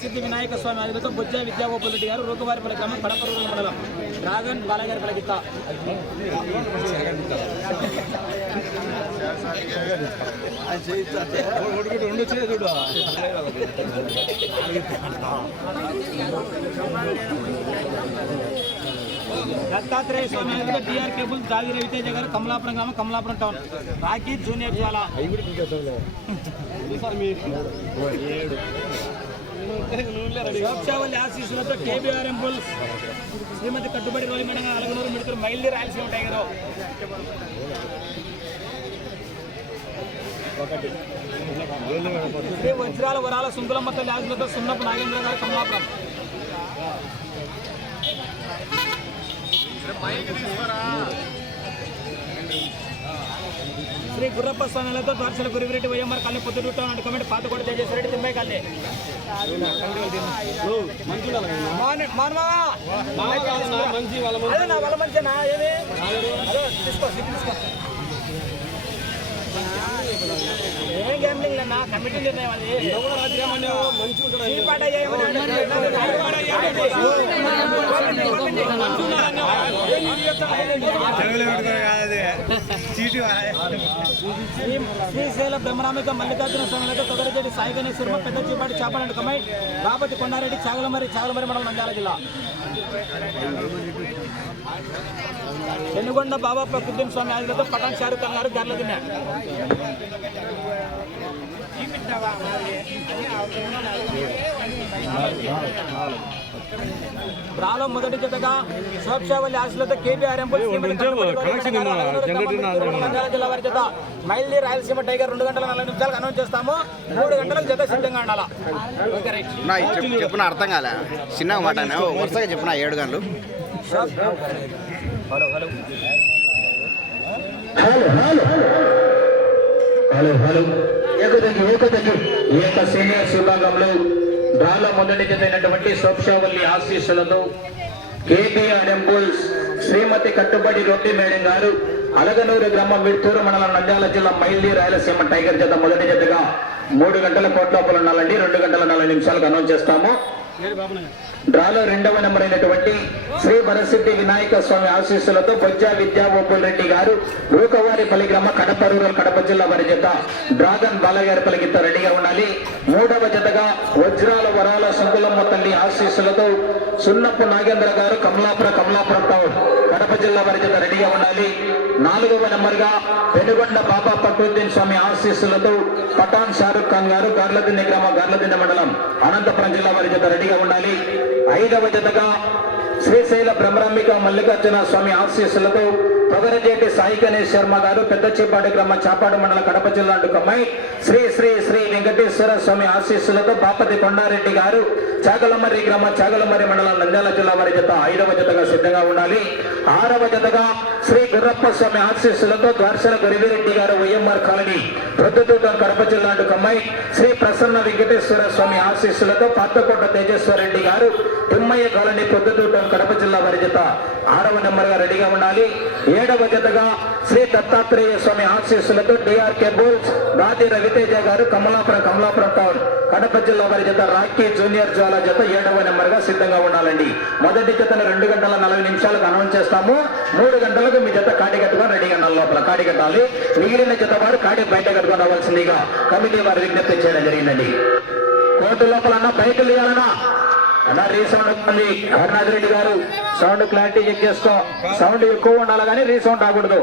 వరసిద్ధి వినాయక స్వామి ఆదితో బొజ్జ విద్యాగోపాల్ రెడ్డి గారు రూకవారిపల్లి గ్రామం కడపరూరు మండలం డ్రాగన్ బాలగారిపల్లి గిత్త దత్తాత్రేయ స్వామి టీఆర్ కేబుల్ జాగిరి రవితేజ గారు కమలాపురం గ్రామం కమలాపురం టౌన్ రాఖీ జూనియర్ జ్వాల శోభావల్లి ఆశీస్సులతో కేబీఆర్ఎం బుల్స్ శ్రీమతి కట్టుబడి రోజు మేడంగా అలగనూరు మిడతలు మైల్లి రాయలసీమ టైగర్ శ్రీ వజ్రాల వరాల సుంకులమ్మ తల్లి ఆశీస్సులతో సున్నపు నాగేంద్ర గారు కమలాపురం శ్రీ గుర్రప్ప స్వామిలతో Dwarasala Gurivireddy YMR colony Proddatur and comment Pathakota Tejeswar Reddy Thimmayi colony వాళ్ళ మంచినా ఏమి తీసుకో ఏం గ్యాంబ్లింగ్ అన్నా కమిటీ నిర్ణయం అది శ్రీశైల బ్రహ్మరామిక మల్లికార్జున స్వామితో తొగరజేటి సాయి గణేశ్వరమ పెద్ద చీపాటి చేపలండి కమై బాపతి కొండారెడ్డి చాగలమరి మండలం నంద్యాల జిల్లా పెనుగొండ బాబా ప్రకృతిన్ స్వామి ఆదితో పటాన్ షారుఖ్ ఖాన్ గారు గర్ల తిన్నా బ్రాలో మొదటి జతగా శోభావల్లి ఆశలతో కేబీఆర్ఎం జిల్లా వారి జత మైల్లి రాయలసీమ టైగర్ 2 గంటల 40 నిమిషాలకు అనౌన్స్ చేస్తాము 3 గంటలకు జత సిద్ధంగా ఉండాలా చెప్పిన అర్థం కాలే చిన్నగా మాట వరుసగా చెప్పిన 7 గంటలు ఏక సీనియర్స్ విభాగంలో డ్రాలో మొదటి జతైనటువంటి శోభావల్లి ఆశీస్సులతో కేబీఆర్ఎం బుల్స్ శ్రీమతి కట్టుబడి రోడ్డి మేడం గారు అలగనూరు గ్రామం మిడ్తూరు మండలం నంద్యాల జిల్లా మైల్లి రాయలసీమ టైగర్ జత మొదటి జతగా 3 గంటల కోట్లోపల ఉండాలండి 2 గంటల 40 నిమిషాలకు అనౌన్స్ చేస్తాము. డ్రాలో 2వ నెంబర్ అయినటువంటి శ్రీ వరసిద్ధి వినాయక స్వామి ఆశీస్సులతో బొజ్జ విద్యాగోపాల్ రెడ్డి గారు రూకవారిపల్లి గ్రామ కడప రూరల్ కడప జిల్లా వారి జత డ్రాగన్ బాలగారిపల్లి గిత్త రెడీగా ఉండాలి. 3వ జతగా వజ్రాల వరాల సంకులమ్మ తల్లి ఆశీస్సులతో సున్నపు నాగేంద్ర గారు కమలాపురం టౌన్ కడప జిల్లా వారి జత రెడీగా ఉండాలి. 4వ నెంబర్గా పెనుగొండ బాబా ఫక్రుద్దీన్ స్వామి ఆశీస్సులతో పఠాన్ షారుఖ్ ఖాన్ గారు గార్లదిన్నె గ్రామ గార్లదిన్నె మండలం అనంతపురం జిల్లా వారి జత రెడీగా ఉండాలి. 5వ జతగా శ్రీశైల బ్రహ్మరాంబిక మల్లికార్జున స్వామి ఆశీస్సులతో పొగరజేటి సాయి గణేష్ శర్మ గారు పెద్ద చీపాటి గ్రామ చాపాడు మండలం కడప జిల్లా కమ్మై శ్రీ శ్రీ శ్రీ వెంకటేశ్వర స్వామి ఆశీస్సులతో బాపతి కొండారెడ్డి గారు చాగలమర్రి గ్రామ చాగలమర్రి మండలం నంద్యాల జిల్లా వారి జత 5వ జతగా సిద్ధంగా ఉండాలి. 6వ జతగా శ్రీ గుర్రప్ప స్వామి ఆశీస్సులతో ద్వారశల గురివిరెడ్డి గారు వైఎంఆర్ కాలనీ ప్రొద్దుటూట కడప జిల్లా కమ్మై శ్రీ ప్రసన్న వెంకటేశ్వర స్వామి ఆశీస్సులతో పాతకోట తేజేశ్వరరెడ్డి గారు తిమ్మయ్య కాలనీ ప్రొద్దుటూట కడప జిల్లా వారి జత 6వ నెంబర్గా రెడీగా ఉండాలి. 7వ జతగా శ్రీ దత్తాత్రేయ స్వామి ఆశీస్సులతో డిఆర్కే బుల్స్ రాతి రవితేజ గారు కమలాపురం టౌన్ కడప జిల్లా వారి జత రాఖీ జూనియర్ జ్వాల జత 7వ నెంబర్గా సిద్ధంగా ఉండాలండి. మొదటి జతను 2 గంటల 40 నిమిషాలకు అనౌన్స్ చేస్తాము. 3 గంటలకు మీ జత కాడి కట్టుకొని రెడీ గంటల లోపల కాడి కట్టాలి. మిగిలిన జత వారు కాడి బయట కట్టుకొని రావాల్సిందిగా కమిటీ వారు విజ్ఞప్తి చేయడం జరిగిందండి. కోర్టు లోపల బయట లేయాలన్నా అలా రీసౌండ్ ఉంది. హరినాథ్ రెడ్డి గారు సౌండ్ క్లారిటీ చెక్ చేసుకో. సౌండ్ ఎక్కువ ఉండాలి కానీ రీసౌండ్ రాకూడదు.